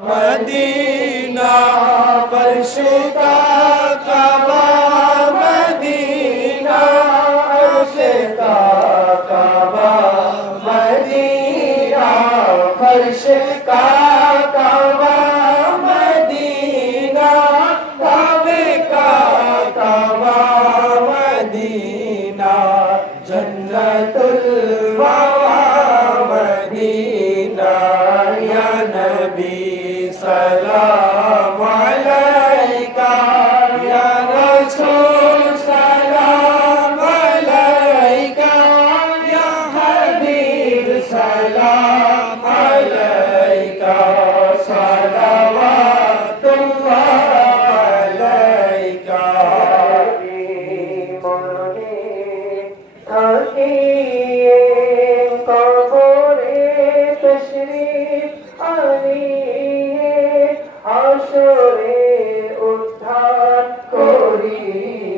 Medina फर्श का काबा Medina अर्श का काबा मदीना फर्श का काबा मदीना काबे का काबा मदीना जन्नतुल मवा मदीना या नबी सलाम अलैका या रसूल सलाम अलैका या हबीब सलाम अलैका सलावतुल्लाह अलैका कबरे तशरीफ आनिए आशरे उद्धार करिए